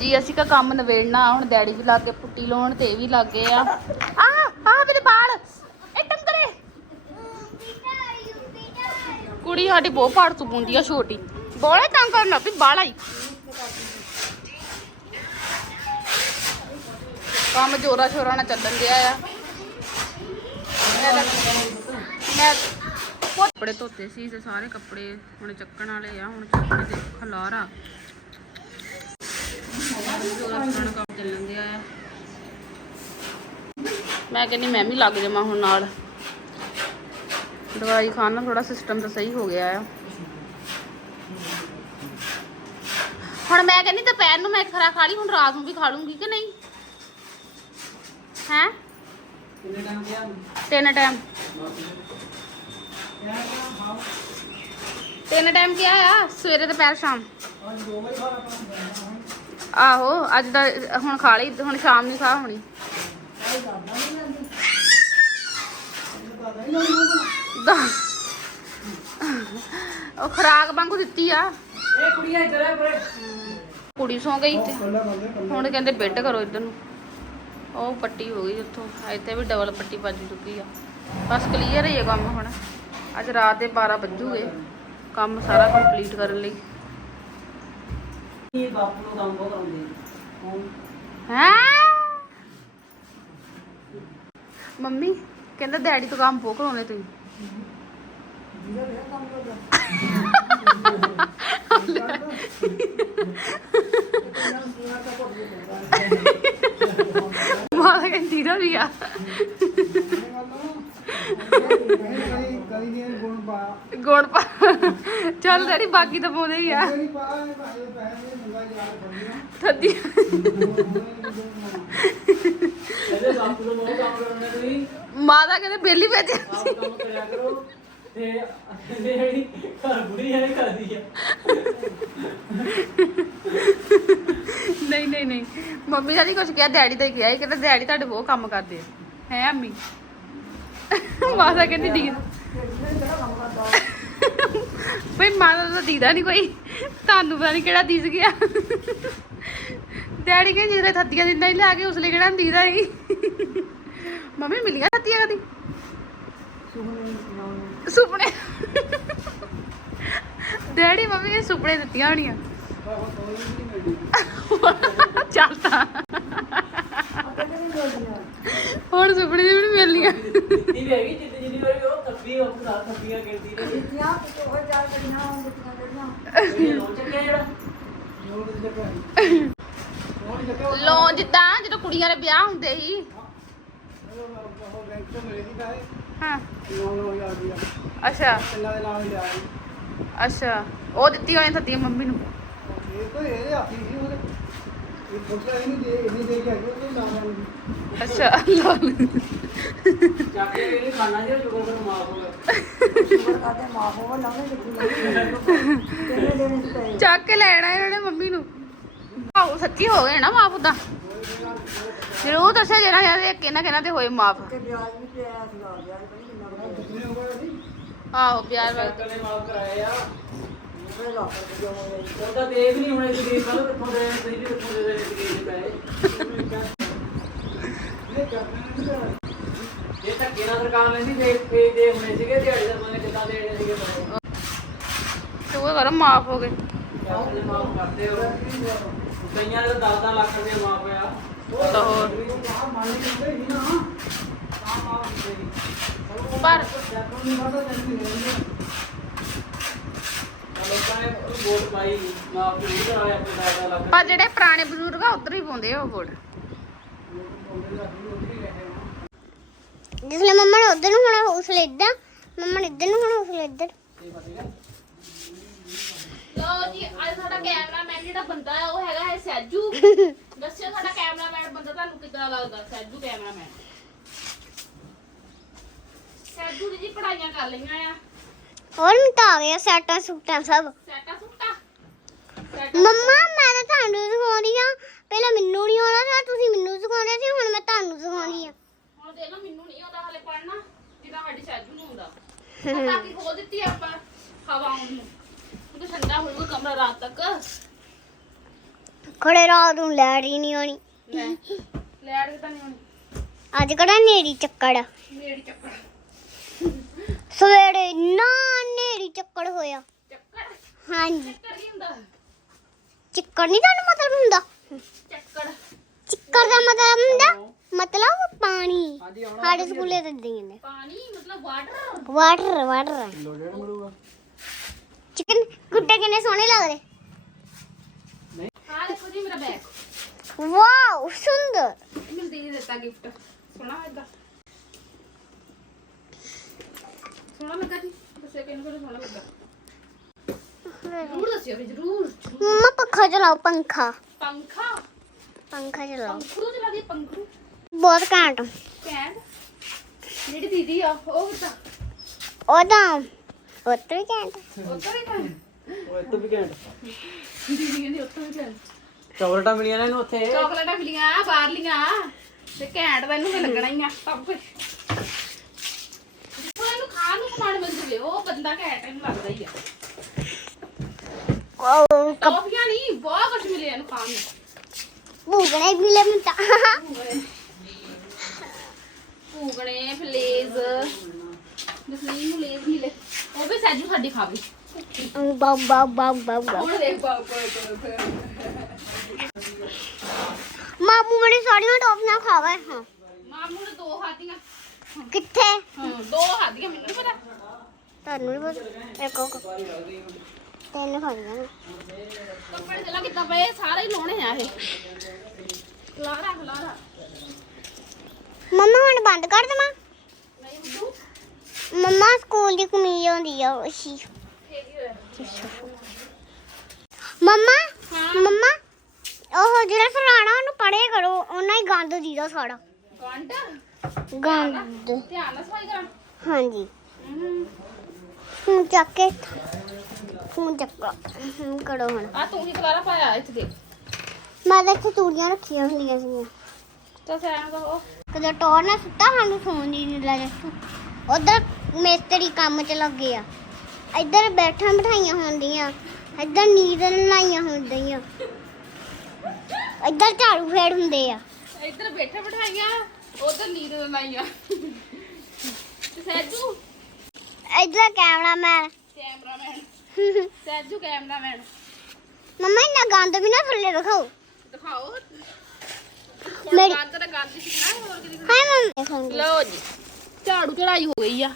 ਜੀ ਅਸੀਂ ਕਾ ਕੰਮ ਨਵੇੜਨਾ ਹੁਣ ਡੈਡੀ ਵੀ ਲੱਗੇ ਪੁੱਟੀ ਲਾਉਣ ਤੇ ਇਹ ਵੀ ਲੱਗੇ ਆ। ਆ ਆ ਮੇਰੇ ਬਾਲ ਇਹ ਟੰਗਰੇ ਕੁੜੀ ਸਾਡੀ ਬਹੁਤ ਪਾੜ ਸੁਪੁੰਦੀ ਆ, ਛੋਟੀ। ਬੋਲੇ ਤੰਗ ਕਰਨ ਲੱਗ ਪਈ ਬਾਲਾ ਹੀ। ਕੰਮ ਜੋਰਾ ਸ਼ੋਰਾ ਨਾਲ ਚੱਲਣ ਦਿਆ ਆ। ਮੈਂ ਤਾਂ- ਮੈਂ ਕੱਪੜੇ ਧੋਤੇ ਸੀ ਤੇ ਸਾਰੇ ਕੱਪੜੇ ਹੁਣ ਚੱਕਣ ਵਾਲੇ ਆ, ਹੁਣ ਚੱਕਣੇ ਤੇ ਖਲਾਰਾ ਜੋਰਾ ਸ਼ੋਰਾ ਨਾਲ ਕੰਮ ਚੱਲਣ ਦਿਆ ਆ। ਮੈਂ ਕਹਿੰਦੀ, ਮੈਂ ਵੀ ਲੱਗ ਜਾਵਾਂ ਹੁਣ ਨਾਲ। ਦਵਾਈ ਖਾਣ ਨਾਲ ਥੋੜਾ ਸਿਸਟਮ ਤਾਂ ਸਹੀ ਹੋ ਗਿਆ ਆ। ਹੁਣ ਮੈਂ ਕਹਿੰਦੀ ਦੁਪਹਿਰ ਨੂੰ ਮੈਂ ਖਰਾ ਖਾ ਲਈ ਹੁਣ ਰਾਤ ਨੂੰ ਵੀ ਖਾ ਲੂੰਗੀ ਕਿ ਨਹੀਂ? ਹੈ? ਕਿੰਨੇ ਟਾਈਮ ਗਿਆ ਤਿੰਨ ਟਾਈਮ ਤਿੰਨ ਟਾਈਮ ਕਿਹਾ ਆ ਸਵੇਰੇ ਦੁਪਹਿਰ ਸ਼ਾਮ। ਆਹੋ ਅੱਜ ਦਾ ਹੁਣ ਖਾ ਲਈ ਹੁਣ ਸ਼ਾਮ ਨੂੰ ਖਾ ਹੋਣੀ। ਦਾ- ਉਹ ਖਰਾਕ ਵਾਂਗੂ ਦਿੱਤੀ ਆ। ਇਹ ਕੁੜੀਆਂ ਇੱਧਰ ਆ ਪਰੇ ਕੁੜੀ ਸੌ ਗਈ ਤੇ ਹੁਣ ਕਹਿੰਦੇ ਬੈੱਡ ਕਰੋ ਇੱਧਰ ਨੂੰ। ਉਹ ਪੱਟੀ ਹੋ ਗਈ ਉੱਥੋਂ। ਇੱਥੇ ਵੀ ਡਬਲ ਪੱਟੀ ਵੱਜ ਚੁੱਕੀ ਆ। ਬਸ ਕਲੀਅਰ ਹੀ ਹੈ ਕੰਮ ਹੁਣ। ਅੱਜ ਰਾਤ ਦੇ 12 ਵੱਜੂਗੇ। ਕੰਮ ਸਾਰਾ ਕੰਪਲੀਟ ਕਰਨ ਲਈ। ਇਹ ਬਾਪੂ ਨੂੰ ਕੰਮ ਬਹੁਤ ਆਉਂਦੇ ਹੈ? ਮੰਮੀ ਕਹਿੰਦਾ ਡੈਡੀ ਤੋਂ ਕੰਮ ਬਹੁਤ ਕਰਾਉਣੇ ਤੁਸੀਂ। ਮਾਂ ਕਹਿੰਦੀ ਨਾ ਵੀ ਆ। ਗੁਣ ਪਾ। ਚੱਲ ਡੈਡੀ, ਬਾਕੀ ਤਾਂ ਪਾਉਂਦੇ ਹੀ ਆ। ਥੱਦੀ। ਇਹਦੇ ਬਾਪੂ ਨੂੰ ਬਹੁਤ ਕੰਮ ਕਰਾਉਣਾ ਮਾਤਾ ਕਹਿੰਦੇ ਬੇਲੀ ਭੇਜ ਆਪ ਕੰਮ ਕਰਿਆ ਕਰੋ। ਤੇ ਜਿਹੜੀ ਘਰ ਬੁੜੀ ਹੈ ਕਰਦੀ ਆ। ਨਹੀਂ ਨਹੀਂ ਨਹੀਂ। ਮੰਮੀ ਦਾ ਨਹੀਂ ਕੁਝ ਕਿਹਾ ਡੈਡੀ ਦਾ ਹੀ ਕਿਹਾ ਇਹ ਕਹਿੰਦਾ ਡੈਡੀ ਤੁਹਾਡੇ ਬਹੁਤ ਕੰਮ ਕਰਦੇ ਆ। ਹੈ ਅੰਮੀ? ਮਾਤਾ ਕਹਿੰਦੀ ਦੀ ਬਈ ਮਾਤਾ ਦਾ ਦੀਦਾ ਨਹੀਂ ਕੋਈ। ਤੁਹਾਨੂੰ ਪਤਾ ਨਹੀਂ ਕਿਹੜਾ ਦਿਸ ਗਿਆ। ਡੈਡੀ ਕਹਿੰਦੇ ਜਿਹੜੇ ਥੱਦੀਆਂ ਦਿੰਦਾ ਹੀ ਲਿਆ ਕੇ ਉਸ ਲਈ ਕਿਹੜਾ ਦੀਦਾ ਹੀ ਮੰਮੀ ਮਿਲੀਆਂ ਥੱਦੀਆਂ ਕਦੀ? ਸੁਪਨੇ ਡੈਡੀ ਮੰਮੀ ਨੇ ਸੁਪਨੇ ਦਿੱਤੀਆਂ ਹੋਣੀਆਂ। ਚੱਲ ਤਾਂ। ਹੁਣ ਸੁਪਨੇ ਦੀ ਵੀ ਨੀ ਮਿਲਣੀਆਂ। ਹੈਗੀ ਜਿੱਦ ਜਿੰਨੀ ਵਾਰੀ ਉਹ ਥੱਪੀ ਉਹ ਖਾ ਥੱਪੀਆਂ ਗਿਣਦੀ ਰਹੀ। ਇਹ ਲੋ ਚੱਕਿਆ ਜਿਹੜਾ? ਲੋ ਜਿੱਦਾਂ ਜਦੋਂ ਕੁੜੀਆਂ ਦੇ ਵਿਆਹ ਹੁੰਦੇ ਸੀ। ਹਾਂ। ਅੱਛਾ। ਅੱਛਾ। ਉਹ ਦਿੱਤੀ ਹੋਣੀ ਤੁਹਾਡੀ ਮੰਮੀ ਨੂੰ। ਅੱਛਾ। ਲਓ ਚੱਕ ਕੇ ਲੈਣਾ ਇਹਨਾਂ ਨੇ ਮੰਮੀ ਨੂੰ। ਆਹੋ, ਸੱਚੀ ਹੋ ਗਏ ਨਾ ਮਾਂ ਉਦਾਂ ਜ਼ਰੂਰ ਦੱਸਿਆ ਜਿਹੜਾ ਯਾਰ ਇਹ ਕਿਹਨਾਂ ਕਿਹਨਾਂ ਤੇ ਹੋਏ ਮਾਫ। ਆਹੋ ਪਿਆਰ ਵਾਲ। ਨੇ ਮਾਫ ਕਰਾਏ ਆ। ਉਹ ਤਾਂ ਦੇਖ ਨਹੀਂ ਹੋਣੇ ਸੀ ਕੱਲ ਕਿੱਥੋਂ ਦੇ ਤੁਸੀਂ ਵੀ ਕਿੱਥੋਂ ਦੇ ਦੇ ਸੀ ਪੈਸੇ। ਇਹ ਧੱਕੇ ਨਾਲ ਸਰਕਾਰ ਲੈਂਦੀ ਦੇ ਦੇ ਦੇ ਹੋਣੇ ਸੀਗੇ ਦਿਹਾੜੀ ਦਾ ਬੰਦੇ ਕਿੱਦਾਂ ਦੇਣੇ ਸੀਗੇ ਪੈਸੇ। ਸ਼ੁਕਰ ਕਰੋ ਮਾਫ ਹੋ ਗਏ। ਚੱਕ ਨੇ ਮਾਫ ਕਰਦੇ ਹੋ। ਕਈਆਂ ਦੇ ਤਾਂ 10 ਲੱਖ ਰੁਪਏ ਮਾਫ ਹੋਇਆ। ਤਾਂ ਹੋਰ। ਪਰ ਲੋਕਾਂ ਨੇ ਵੋਟ ਪਾਈ ਮਾਫ ਨਹੀਂ ਕਰਾਇਆ ਆਪਣੇ 10 ਲੱਖ ਪਰ ਜਿਹੜੇ ਪੁਰਾਣੇ ਬਜ਼ੁਰਗ ਆ ਉਧਰ ਹੀ ਪਾਉਂਦੇ ਆ ਉਹ ਵੋਟ। ਜਿਸਲੇ ਮੰਮਾ ਨੇ ਉਧਰ ਨੂੰ ਹੋਣਾ ਉਸਲੇ ਇੱਦਾਂ ਮੰਮਾ ਨੇ ਇੱਧਰ ਨੂੰ ਹੋਣਾ ਉਸਲੇ ਇੱਧਰ। ਲਓ ਜੀ ਅੱਜ ਸਾਡਾ ਕੈਮਰਾਮੈਨ ਜਿਹੜਾ ਬੰਦਾ ਹੈ ਉਹ ਹੈਗਾ ਹੈ ਸੈਜੂ। ਦੱਸਿਓ ਸਾਡਾ ਕੈਮਰਾਮੈਨ ਬੰਦਾ ਤੁਹਾਨੂੰ ਕਿੱਦਾਂ ਲੱਗਦਾ ਸੈਜੂ ਕੈਮਰਾਮੈਨ? ਸੈਜੂ ਦੀ ਜੀ ਪੜਾਈਆਂ ਕਰ ਲਈਆਂ ਆ। ਹੋਰ ਮਿਟਾ ਗਿਆ ਸੈਟਾਂ ਸੁੱਟਾਂ ਸਭ। ਸੈਟਾ ਸੁੱਟਾ? ਮੰਮਾ ਮੈਂ ਤਾਂ ਤੁਹਾਨੂੰ ਸਿਖਾਉਂਦੀ ਆ। ਪਹਿਲਾਂ ਮੈਨੂੰ ਨਹੀਂ ਆਉਣਾ ਸੀ ਤੁਸੀਂ ਮੈਨੂੰ ਸਿਖਾਉਂਦੇ ਸੀ ਹੁਣ ਮੈਂ ਤੁਹਾਨੂੰ ਸਿਖਾਉਂਦੀ ਆ। ਹੁਣ ਦੇਖ ਲਓ ਮੈਨੂੰ ਨਹੀਂ ਆਉਂਦਾ ਹਲੇ ਪੜਨਾ ਜਿੱਦਾਂ ਸਾਡੀ ਸੈਜੂ ਨੂੰ ਆਉਂਦਾ। ਤਾਂ ਕਿ ਖੋਲ ਦਿੱਤੀ ਆਪਾਂ ਹਵਾ ਆਉਣ ਨੂੰ। ਉਹ ਤਾਂ ਠੰਡਾ ਹੋਊਗਾ ਕਮਰਾ ਰਾਤ ਤੱਕ। ਖੜੇ ਰਾਤ ਨੂੰ ਲੈਟ ਹੀ ਨਹੀਂ ਆਉਣੀ। ਲੈ ਲੈਟ ਨਹੀਂ ਆਉਣੀ। ਅੱਜ ਕਿਹੜਾ ਨੇਰੀ ਚੱਕੜ। ਮੇਰੀ ਚੱਕਰ ਸਵੇਰੇ ਨਾ ਨੇਰੀ ਚੱਕੜ ਹੋਇਆ। ਚੱਕਰ ਹਾਂਜੀ। ਚੱਕਰ ਕੀ ਹੁੰਦਾ? ਚਿੱਕੜ ਨਹੀਂ ਤੁਹਾਨੂੰ ਮਤਲਬ ਹੁੰਦਾ? ਚੱਕਰ ਚਿੱਕੜ ਦਾ ਮਤਲਬ ਹੁੰਦਾ? ਮਤਲਬ ਪਾਣੀ। ਹਾਂਜੀ ਸਾਡੇ ਸਕੂਲੇ ਤਾਂ ਦਿੰਦੇ ਨੇ। ਪਾਣੀ ਮਤਲਬ ਵਾਟਰ ਵਾਟਰ ਵਾਟਰ ਮਿਲੂਗਾ। ਚਿਕਨ ਗੁੱਡੇ ਕਿੰਨੇ ਸੋਹਣੇ ਲੱਗਦੇ। ਆ ਦੇਖੋ ਜੀ ਮੇਰਾ ਬੈਗ ਵਾਓ ਸੁੰਦਰ। ਮੈਨੂੰ ਦੀਦੀ ਨੇ ਦਿੱਤਾ ਗਿਫਟ ਸੋਹਣਾ ਲੱਗਾ ਸੋਹਣਾ ਲੱਗਾ ਜੀ। ਦੱਸਿਓ ਕਿਹਨੂੰ ਕਿਹਨੂੰ ਸੋਹਣਾ ਲੱਗਾ ਜ਼ਰੂਰ ਦੱਸਿਓ ਵੀ ਜ਼ਰੂਰ ਜ਼ਰੂਰ। ਮੰਮਾ ਪੱਖਾ ਚਲਾਓ ਪੰਖਾ। ਪੰਖਾ? ਪੰਖਾ ਚਲਾਓ। ਪੰਖਰੂ ਚਲਾ ਦੀ ਪੰਖਰੂ। ਬਹੁਤ ਘੈਂਟ। ਕੈਂਡ ਜਿਹੜੀ ਦੀਦੀ ਆ ਉਹ ਕਿੱਦਾਂ? ਉਹਦਾ ਉਹ ਤਾਂ ਵੀ ਘੈਂਟ। ਉੱਤੋਂ ਵੀ ਤਾਂ ਉਹ ਇੱਥੇ ਵੀ ਘੈਂਟ। ਦੀਦੀ ਕਹਿੰਦੀ ਉੱਤੋਂ ਵੀ ਤਾਂ ਚੌਕਲੇਟਾਂ ਮਿਲੀਆਂ ਨੇ ਇਹਨੂੰ ਉੱਥੇ। ਚਾਕਲੇਟਾਂ ਮਿਲੀਆਂ ਬਾਹਰਲੀਆਂ। ਤੇ ਘੈਂਟ ਤਾਂ ਇਹਨੂੰ ਵੀ ਲੱਗਣਾ ਹੀ ਆ ਸਭ ਕੁਝ ਉਹ ਇਹਨੂੰ ਖਾਣ ਨੂੰ ਸਮਾਨ ਮਿਲ ਜਵੇ ਉਹ ਬੰਦਾ ਘੈਂਟ ਇਹਨੂੰ ਲੱਗਦਾ ਹੀ ਆ। ਉਹ ਟੌਫੀਆਂ ਨਹੀਂ ਬਹੁਤ ਕੁਝ ਮਿਲਿਆ ਇਹਨੂੰ ਖਾਣ ਨੂੰ। ਭੂਗਣੇ ਵੀ ਲੈ ਮਿੰਤਾ ਭੂਗਣੇ ਫਲੇਜ਼। ਜਸਲੀਨ ਨੂੰ ਲੇਜ਼ ਮਿਲੇ। ਉਹ ਵੀ ਸਾਜੂ ਸਾਡੀ ਹੁਣ ਦੇਖ ਮਾਮੂ ਬੜੀ ਸਾਰੀਆਂ ਟੌਫੀਆਂ ਖਾ ਗਏ ਹਾਂ। ਮਾਮੂ ਨੇ ਦੋ ਖਾਧੀਆਂ। ਕਿੱਥੇ? ਹਾਂ ਦੋ ਖਾਧੀਆਂ ਮੈਨੂੰ ਨੀ ਪਤਾ। ਤੁਹਾਨੂੰ ਪਤਾ? ਇੱਕ ਉਹ ਤਿੰਨ ਖਾਈਆਂ ਨੇ। ਕੱਪੜੇ ਦੇ ਲਾ ਕਿੱਦਾਂ ਪਏ ਸਾਰੇ ਹੀ ਲਾਉਣੇ ਆ ਇਹ। ਲਾਰਾ ਲਾਰਾ ਮੰਮਾ ਹੁਣ ਬੰਦ ਕਰ ਦੇਵਾਂ। ਨਹੀਂ ਬੁੱਧੂ ਮੰਮਾ ਸਕੂਲ ਦੀ ਕਮੀਜ਼ ਹੁੰਦੀ ਆ ਹੋਇਆ ਮੰਮਾ ਮੰਮਾ ਉਹ ਜਿਹੜਾ ਸਰਾਣਾ ਉਹਨੂੰ ਪੜੇ ਕਰੋ ਉਹਨਾਂ ਹੀ ਗੰਦ ਦੀਦਾ ਸਾੜਾ ਗੰਡ ਗੰਦ। ਧਿਆਨ ਨਾਲ ਸਫ਼ਾਈ ਕਰਾਂ। ਹਾਂਜੀ। ਹੁਣ ਚੱਕ ਕੇ ਚੱਕਾ ਹੁਣ ਕਰੋ ਹੁਣ। ਆ ਤੂੰ ਹੀ ਕਲਾਰਾ ਪਾਇਆ ਇੱਥੇ ਦੇ। ਮੈਂ ਤਾਂ ਇੱਥੇ ਚੂੜੀਆਂ ਰੱਖੀਆਂ ਹੁੰਦੀਆਂ ਸੀ ਤਾਂ ਸੈਨ ਕਹੋ ਕਦੇ ਟੋਰ ਨਾ ਸੁੱਤਾ ਸਾਨੂੰ ਸੌਣ ਦੀ ਨਹੀਂ ਲੱਗ ਉਧਰ ਮਿਸਤਰੀ ਕੰਮ ਚ ਲੱਗੇ ਆ। ਇੱਧਰ ਬੈਠਾਂ ਬਿਠਾਈਆਂ ਹੁੰਦੀਆਂ ਇੱਧਰ ਨੀਂਦ ਲਾਈਆਂ ਹੁੰਦੀਆਂ। ਇੱਧਰ ਝਾੜੂ ਫੇੜ ਹੁੰਦੇ ਆ। ਇੱਧਰ ਬੈਠੇ ਬਿਠਾਈਆਂ ਉਧਰ ਨੀਂਦ ਲਾਈਆਂ। ਸੈਜੂ ਇੱਧਰ ਕੈਮਰਾਮੈਨ। ਕੈਮਰਾਮੈਨ। ਸੈਜੂ ਕੈਮਰਾਮੈਨ। ਮੰਮਾ ਇੰਨਾ ਗੰਦ ਵੀ ਨਾ ਥੱਲੇ ਦਿਖਾਓ। ਮੇਰੀ- ਗੰਦ ਦਾ ਗੰਦ ਦਿਖਣਾ ਹੋਰ ਕੀ ਦਿਖਣਾ ਹਾਏ ਮੰਮੀ। ਲਓ ਜੀ ਝਾੜੂ ਚੜਾਈ ਹੋ ਗਈ ਆ।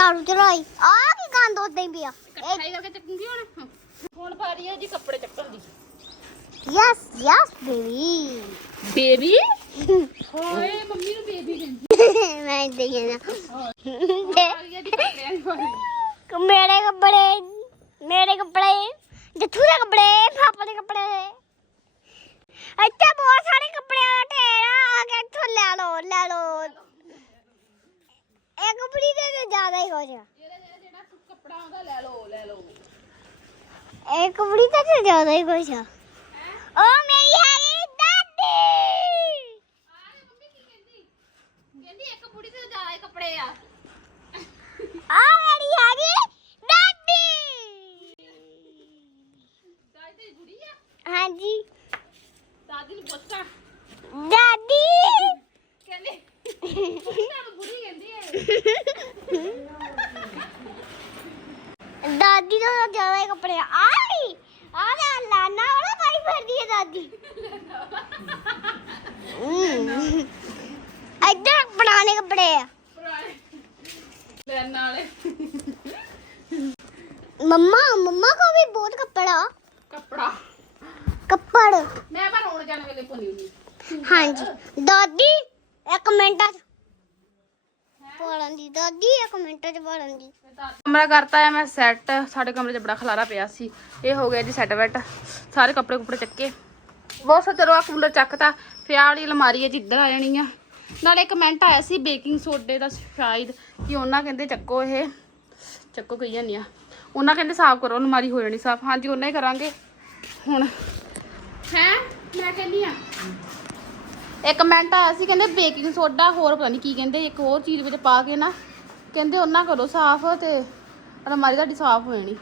ਝਾੜੂ ਚਲਾਈ ਆ ਕੀ ਗੰਦ ਉਦਾਂ ਹੀ ਪਿਆ। ਇਕੱਠਾ ਹੀ ਕਰਕੇ ਚੱਕੂਗੀ ਹੁਣ? ਹੁਣ ਪਾ ਰਹੀ ਆ ਜੀ ਕੱਪੜੇ ਚੱਕਣ ਦੀ। Yes yes baby? ਬੇਬੀ ਓਏ ਮੰਮੀ ਨੂੰ ਬੇਬੀ ਕਹਿੰਦੀ। ਮੈਂ ਦੇਖਿਆ ਆ। ਗਿਆ ਦੀ ਕੱਪੜਿਆਂ ਦੀ ਵਾਲੀ। ਮੇਰੇ ਕੱਪੜੇ ਮੇਰੇ ਕੱਪੜੇ ਜੱਥੂ ਦੇ ਕੱਪੜੇ ਪਾਪਾ ਦੇ ਕੱਪੜੇ। ਇੱਥੇ ਬਹੁਤ ਸਾਰੇ ਕੱਪੜਿਆਂ ਦਾ ਢੇਰ ਆ। ਆ ਕੇ ਇੱਥੋਂ ਲੈ ਲਓ ਲੈ ਲਓ। ਇਹ ਕੱਪੜੀ ਤੇ ਤਾਂ ਜ਼ਿਆਦਾ ਹੀ ਹੋ ਜਾ ਜਿਹੜਾ ਜਿਹੜਾ ਕੱਪੜਾ ਆਉਂਦਾ ਲੈ ਲਓ ਲੈ ਲਓ। ਇਹ ਕੱਪੜੀ ਤੇ ਤਾਂ ਜ਼ਿਆਦਾ ਹੀ ਕੁਛ ਆ। ਉਹ ਮੇਰੀ ਹੈਗੀ ਦਾਦੀ। ਆਰੇ ਮੰਮੀ ਕੀ ਕਹਿੰਦੀ? ਕਹਿੰਦੀ ਇੱਕ ਬੁੜੀ ਤੇ ਜ਼ਿਆਦਾ ਹੀ ਕੱਪੜੇ ਆ ਮੇਰੀ ਹੈਗੀ ਦਾਦੀ ਦਾਦੀ ਤੇਰੀ ਬੁੜੀ ਆ ਹਾਂਜੀ ਦਾਦੀ ਨੂੰ ਪੁੱਛਾਂ ਦਾਦੀ ਕਹਿੰਦੀ ਤੁਹਾਨੂੰ ਬੁੜੀ ਕਹਿੰਦੀ ਹੈ ਦਾਦੀ ਤੋਂ ਤਾਂ ਜ਼ਿਆਦਾ ਹੀ ਕੱਪੜੇ ਆ ਆਈ ਆ ਲੈ ਲਾਨਾ ਵਾਲਾ ਪਾਈ ਫਿਰਦੀ ਹੈ ਦਾਦੀ ਹਮ। ਇੱਧਰ ਪੁਰਾਣੇ ਕੱਪੜੇ ਆ ਪੁਰਾਣੇ ਲੈਣ ਵਾਲੇ ਮੰਮਾ ਮੰਮਾ ਕੋ ਵੀ ਬਹੁਤ ਕੱਪੜਾ ਕੱਪੜਾ ਕੱਪੜ ਮੈਂ ਪਰ ਰੋਣ ਜਾਣ ਵੇਲੇ ਪਾਉਂਦੀ ਹੁੰਦੀ ਹਾਂਜੀ ਦਾਦੀ ਇੱਕ ਮਿੰਟ ਚ ਪੜਨ ਦੀ ਦਾਦੀ ਇੱਕ ਮਿੰਟ ਚ ਪੜਨ ਦੀ ਕਮਰਾ ਕਰਤਾ ਹੈ ਮੈਂ ਸੈੱਟ ਸਾਡੇ ਕਮਰੇ 'ਚ ਬੜਾ ਖਲਾਰਾ ਪਿਆ ਸੀ। ਇਹ ਹੋ ਗਿਆ ਜੀ ਸੈੱਟ ਵੈਟ ਸਾਰੇ ਕੱਪੜੇ ਕੁਪੜੇ ਚੱਕੇ ਬਹੁਤ ਸੋ ਚਲੋ ਆ ਕੂਲਰ ਚੱਕਤਾ। ਫਿਰ ਆਹ ਵਾਲੀ ਅਲਮਾਰੀ ਹੈ ਜੀ ਆ ਜਾਣੀ ਆ। ਨਾਲੇ ਕਮੈਂਟ ਆਇਆ ਸੀ ਬੇਕਿੰਗ ਸੋਡੇ ਦਾ ਸ਼ਾਇਦ, ਕਿ ਉਹਨਾਂ ਕਹਿੰਦੇ ਚੱਕੋ ਇਹ। ਚੱਕੋ ਕਹੀ ਜਾਂਦੀ ਆ। ਉਹਨਾਂ ਕਹਿੰਦੇ ਸਾਫ਼ ਕਰੋ, ਅਲਮਾਰੀ ਹੋ ਜਾਣੀ ਸਾਫ਼। ਹਾਂਜੀ ਉਹਨਾਂ ਹੀ ਕਰਾਂਗੇ। ਹੁਣ ਹੈ, ਮੈਂ ਕਹਿੰਦੀ ਆ। ਇੱਕ ਕਮੈਂਟ ਆਇਆ ਸੀ, ਕਹਿੰਦੇ ਬੇਕਿੰਗ ਸੋਡਾ ਹੋਰ ਪਤਾ ਨਹੀਂ ਕੀ ਕਹਿੰਦੇ, ਇੱਕ ਹੋਰ ਚੀਜ਼ ਵਿੱਚ ਪਾ ਕੇ ਨਾ। ਕਹਿੰਦੇ ਉਹਨਾਂ ਕਰੋ ਸਾਫ਼ ਤੇ ਅਲਮਾਰੀ ਤੁਹਾਡੀ ਸਾਫ਼ ਹੋ ਜਾਣੀ।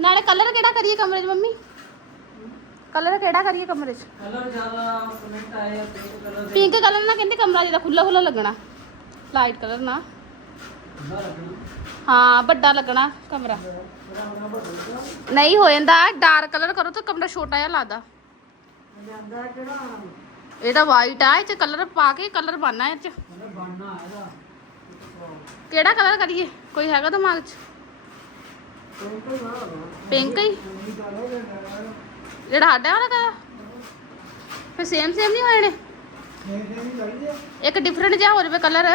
ਨਾਲੇ ਕਲਰ ਕਿਹੜਾ ਕਰੀਏ ਕਮਰੇ 'ਚ ਮੰਮੀ? ਕਲਰ ਕਿਹੜਾ ਕਰੀਏ ਕਮਰੇ 'ਚ? ਕਲਰ ਜ਼ਿਆਦਾ ਕਮੈਂਟ ਆਏ ਆ ਪਿੰਕ ਕਲਰ ਦੇ। ਪਿੰਕ ਕਲਰ ਨਾਲ ਕਹਿੰਦੇ ਕਮਰਾ ਜਿਹਦਾ ਖੁੱਲਾ ਖੁੱਲਾ ਲੱਗਣਾ ਲਾਈਟ ਕਲਰ ਨਾ ਲੱਗਣਾ। ਹਾਂ ਵੱਡਾ ਲੱਗਣਾ ਕਮਰਾ। ਨਹੀਂ ਹੋ ਜਾਂਦਾ ਡਾਰਕ ਕਲਰ ਕਰੋ ਤਾਂ ਕਮਰਾ ਛੋਟਾ ਜਿਹਾ ਲੱਗਦਾ। ਜਾਂਦਾ ਕਿਹੜਾ? ਇਹ ਤਾਂ ਵਾਈਟ ਆ ਇਹ ਚ ਕਲਰ ਪਾ ਕੇ ਕਲਰ ਪਾਣਾ ਇਹ ਚ। ਉਹਨੇ ਬਣਨਾ ਇਹਦਾ ਕਿਹੜਾ ਕਲਰ ਕਰੀਏ? ਕੋਈ ਹੈਗਾ ਦਿਮਾਗ 'ਚ? ਪਿੰਕ ਹੀ? ਜਿਹੜਾ ਸਾਡਾ ਵਾਲਾ ਕਲਰ ਫਿਰ ਸੇਮ ਸੇਮ ਨਹੀਂ ਹੋਏ ਨੇ? ਇੱਕ ਡਿਫਰੈਂਟ ਜਿਹਾ ਹੋ ਜਾਵੇ ਕਲਰ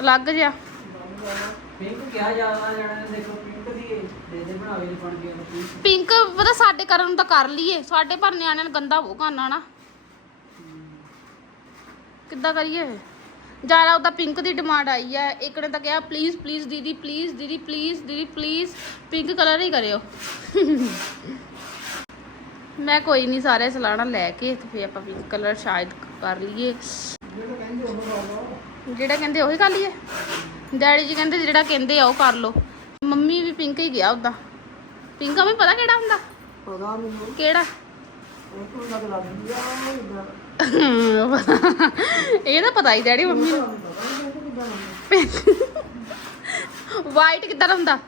ਅਲੱਗ ਜਿਹਾ। ਪਿੰਕ ਕਿਹਾ ਜ਼ਿਆਦਾ ਜਣਾ ਦੇਖੋ ਪਿੰਕ ਦੀ ਦੇ ਦੇ ਬਣਾਵੇ ਦੀ ਬਣ ਗਈ ਪਿੰਕ ਪਿੰਕ ਪਤਾ ਸਾਡੇ ਕਰਨ ਨੂੰ ਤਾਂ ਕਰ ਲਈਏ। ਸਾਡੇ ਪਰ ਨਿਆਣਿਆਂ ਨੂੰ ਗੰਦਾ ਉਹ ਕਰਨਾ ਨਾ। ਕਿੱਦਾਂ ਕਰੀਏ ਜ਼ਿਆਦਾ ਉਹਦਾ ਪਿੰਕ ਦੀ ਡਿਮਾਂਡ ਆਈ ਹੈ। ਇੱਕ ਨੇ ਤਾਂ ਕਿਹਾ ਪਲੀਜ਼ ਪਲੀਜ਼ ਦੀਦੀ ਪਲੀਜ਼ ਦੀਦੀ ਪਲੀਜ਼ ਦੀਦੀ ਪਲੀਜ਼ ਪਿੰਕ ਕਲਰ ਹੀ ਕਰਿਓ। ਮੈਂ ਕੋਈ ਨਹੀਂ ਸਾਰੇ ਸਲਾਣਾ ਲੈ ਕੇ ਤੇ ਫੇਰ ਆਪਾਂ ਪਿੰਕ ਕਲਰ ਸ਼ਾਇਦ ਕਰ ਲਈਏ। ਜਿਹੜਾ ਕਹਿੰਦੇ ਉਹੀ ਕਰ ਲਈਏ। ਡੈਡੀ ਜੀ ਕਹਿੰਦੇ ਜਿਹੜਾ ਕਹਿੰਦੇ ਆ ਉਹ ਕਰ ਲਓ। ਮੰਮੀ ਵੀ ਪਿੰਕ ਹੀ ਗਿਆ ਉਦਾਂ ਪਿੰਕ ਵੀ ਪਤਾ ਕਿਹੜਾ ਹੁੰਦਾ? ਪਤਾ ਮੈਨੂੰ। ਕਿਹੜਾ? ਉਹ ਤੋਂ ਲੱਗ ਲੱਗਦੀ ਆ ਇਹਦਾ ਇਹ ਤਾਂ ਪਤਾ ਹੀ ਡੈਡੀ ਮੰਮੀ ਨੂੰ। ਵਾਈਟ ਕਿੱਦਾਂ ਦਾ ਹੁੰਦਾ?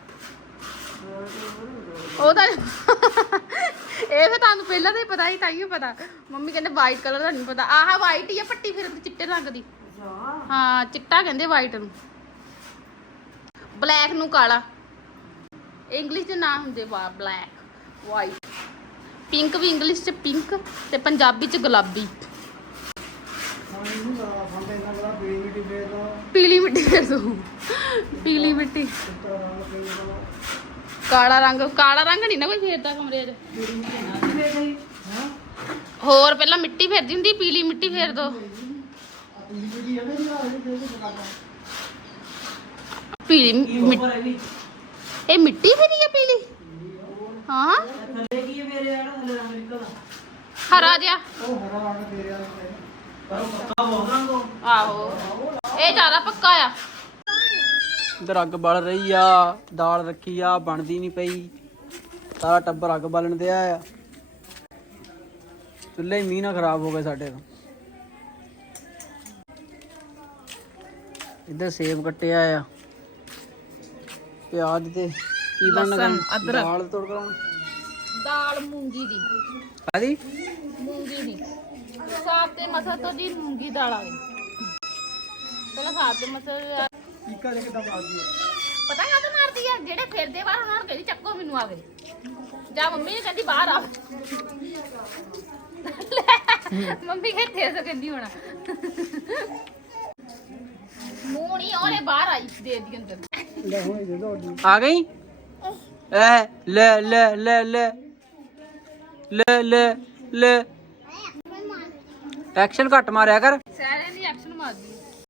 ਉਹ ਤਾਂ ਇਹ ਤਾਂ ਤੁਹਾਨੂੰ ਪਹਿਲਾਂ ਤਾਂ ਹੀ ਪਤਾ ਹੀ ਤਾਂ ਹੀ ਪਤਾ। ਮੰਮੀ ਕਹਿੰਦੇ ਵਾਈਟ ਕਲਰ ਦਾ ਨਹੀਂ ਪਤਾ। ਆਹ ਵਾਈਟ ਹੀ ਆ, ਪੱਟੀ ਫਿਰ ਚਿੱਟੇ ਰੰਗ ਦੀ। ਹਾਂ, ਚਿੱਟਾ ਕਹਿੰਦੇ ਵਾਈਟ ਨੂੰ। ਬਲੈਕ ਨੂੰ ਕਾਲਾ। ਇੰਗਲਿਸ਼ ਦੇ ਨਾਂ ਹੁੰਦੇ ਵਾ ਬਲੈਕ ਵਾਈਟ ਪਿੰਕ ਵੀ ਇੰਗਲਿਸ਼ ਚ ਪਿੰਕ ਤੇ ਪੰਜਾਬੀ ਚ ਗੁਲਾਬੀ। ਪੀਲੀ ਮਿੱਟੀ ਫੇਰ ਦੋ। ਪੀਲੀ ਮਿੱਟੀ। ਕਾਲਾ ਰੰਗ ਕਾਲਾ ਰੰਗ ਨਹੀਂ ਨਾ ਕੋਈ ਫੇਰਦਾ ਕਮਰੇ 'ਚ? ਹੋਰ ਪਹਿਲਾਂ ਮਿੱਟੀ ਫੇਰਦੀ ਹੁੰਦੀ ਪੀਲੀ ਮਿੱਟੀ ਫੇਰ ਦੋ। ਪੀਲੀ ਮਿੱਟੀ ਇਹ ਮਿੱਟੀ ਫੇਰੀ ਹੈ ਪੀਲੀ? ਹਾਂ। ਹਰਾ ਜਿਹਾ। ਉਹ ਬਹੁਤ ਰੰਗੋ ਆਹੋ। ਇਹ ਜ਼ਿਆਦਾ ਪੱਕਾ ਆ। ਇਧਰ ਅੱਗ ਬਲ ਰਹੀ ਆ ਦਾਲ ਰੱਖੀ ਆ ਬਣਦੀ ਨਹੀਂ ਪਈ। ਸਾਰਾ ਟੱਬਰ ਅੱਗ ਬਾਲਣ ਤੇ ਆਇਆ ਚੁੱਲ੍ਹੇ ਮੀਂਹ ਨਾਲ ਖਰਾਬ ਹੋ ਗਏ ਸਾਡੇ ਤੋਂ। ਇੱਧਰ ਸੇਬ ਕੱਟਿਆ ਆ। ਪਿਆਜ਼ ਤੇ ਕੀ ਬਣਨਾ। ਦਾਲ ਤੋੜ ਕਰਾਉਣ ਦਾਲ ਮੂੰਗੀ ਦੀ। ਆਦੀ ਮੂੰਗੀ ਦੀ। ਸਾਗ ਤੇ ਮਸਰ ਤੋਂ ਜੀ ਮੂੰਗੀ ਦਾਲ ਆ ਗਈ। ਪਹਿਲਾਂ ਸਾਗ ਤੇ ਮਸਰ ਟੀਕਾ ਦੇ ਕਿਦਾਂ ਮਾਰਦੀ ਹੈ ਪਤਾ ਕਾਹਤੋਂ ਮਾਰਦੀ ਆ? ਜਿਹੜੇ ਫਿਰਦੇ ਬਾਹਰ ਉਹਨਾਂ ਨੂੰ ਕਹਿੰਦੀ ਚੱਕੋ ਮੈਨੂੰ ਆ ਗਏ ਜਾ ਮੰਮੀ ਨੇ ਕਹਿੰਦੀ ਬਾਹਰ ਆ। ਲੈ, ਮੰਮੀ ਕਿੱਥੇ ਸੋ ਕਹਿੰਦੀ ਹੋਣਾ। ਮੂੰਹ ਨਹੀਂ ਉਹਨੇ ਬਾਹਰ ਆਈ ਦੇ ਦੀ ਅੰਦਰ। ਆ ਗਈ? ਐ ਲੈ ਲੈ ਲੈ ਲੈ। ਲੈ ਲੈ ਲੈ ਐਕਸ਼ਨ ਘੱਟ ਮਾਰਿਆ ਕਰ। ਸਾਰਿਆਂ ਦੀ ਐਕਸ਼ਨ ਮਾਰਦੀ।